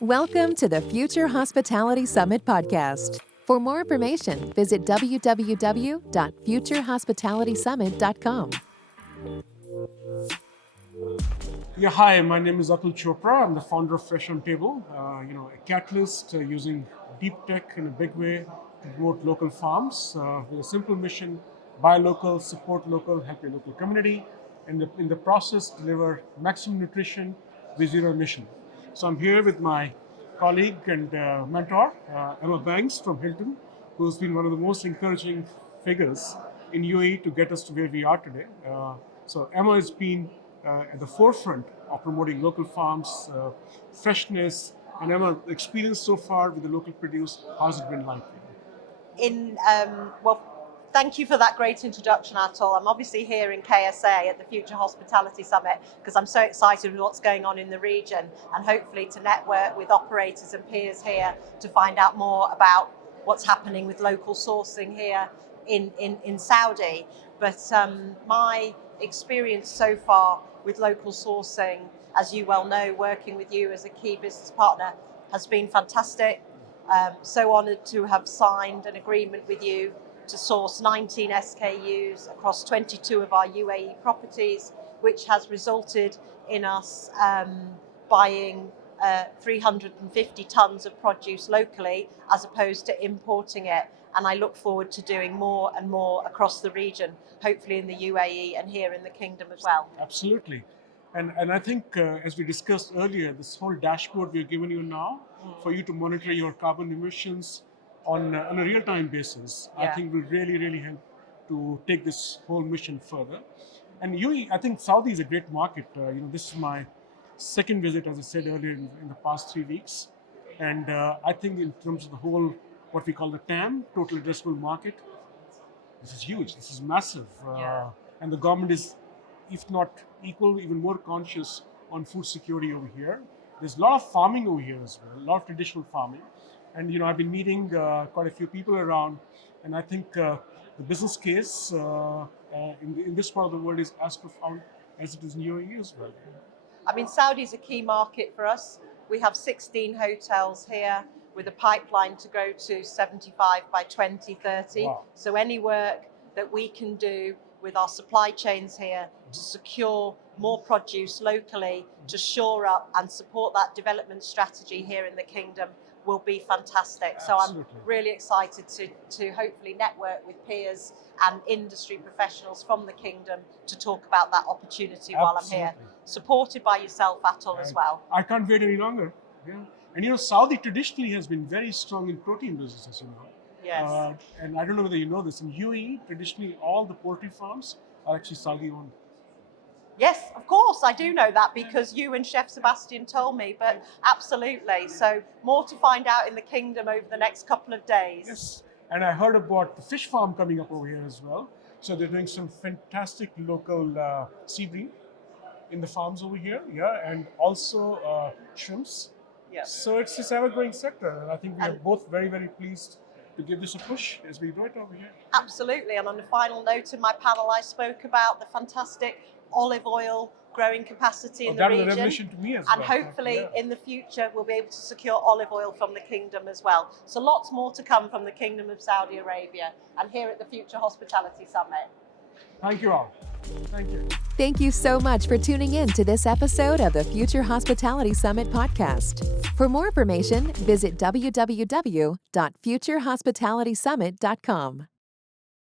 Welcome to the Future Hospitality Summit podcast. For more information, visit www.futurehospitalitysummit.com. Yeah, hi, my name is Atul Chopra. I'm the founder of Fresh on Table, a catalyst using deep tech in a big way to promote local farms with a simple mission: buy local, support local, help your local community, and in the process deliver maximum nutrition with zero emission. So I'm here with my colleague and mentor, Emma Banks from Hilton, who's been one of the most encouraging figures in UAE to get us to where we are today. So Emma has been at the forefront of promoting local farms, freshness, and Emma, experience so far with the local produce, how's it been like? Thank you for that great introduction, Atul. I'm obviously here in KSA at the Future Hospitality Summit because I'm so excited with what's going on in the region and hopefully to network with operators and peers here to find out more about what's happening with local sourcing here in Saudi. But my experience so far with local sourcing, as you well know, working with you as a key business partner, has been fantastic. So honoured to have signed an agreement with you to source 19 SKUs across 22 of our UAE properties, which has resulted in us buying 350 tonnes of produce locally as opposed to importing it. And I look forward to doing more and more across the region, hopefully in the UAE and here in the Kingdom as well. Absolutely. And I think, as we discussed earlier, this whole dashboard we've given you now for you to monitor your carbon emissions on a real-time basis, I think will really, really help to take this whole mission further. And UAE, I think Saudi is a great market. This is my second visit, as I said earlier, in the past 3 weeks. And I think in terms of the whole, what we call the TAM, total addressable market, this is huge, this is massive. And the government is, if not equal, even more conscious on food security over here. There's a lot of farming over here as well, a lot of traditional farming. And I've been meeting quite a few people around, and I think the business case in this part of the world is as profound as it is in UAE as well. I mean, Saudi is a key market for us. We have 16 hotels here with a pipeline to go to 75 by 2030. Wow. So any work that we can do with our supply chains here to secure more produce locally, to shore up and support that development strategy here in the Kingdom will be fantastic. So Absolutely. I'm really excited to hopefully network with peers and industry professionals from the Kingdom to talk about that opportunity while I'm here. Supported by yourself, Atul, as well. I can't wait any longer. Yeah. And Saudi traditionally has been very strong in protein business, as you know. Yes. And I don't know whether you know this, in UAE, traditionally all the poultry farms are actually Saudi owned. Yes, of course, I do know that because you and Chef Sebastian told me, but absolutely. So more to find out in the Kingdom over the next couple of days. Yes, and I heard about the fish farm coming up over here as well. So they're doing some fantastic local sea bream in the farms over here, and also shrimps. Yeah. So it's this ever-growing sector, and I think we are both very, very pleased to give this a push as we do it over here. Absolutely, and on the final note in my panel, I spoke about the fantastic olive oil growing capacity in the region. That was a revelation to me as and well. Hopefully in the future we'll be able to secure olive oil from the Kingdom as well. So lots more to come from the Kingdom of Saudi Arabia and here at the Future Hospitality Summit. Thank you all. Thank you. Thank you so much for tuning in to this episode of the Future Hospitality Summit podcast. For more information, visit www.futurehospitalitysummit.com.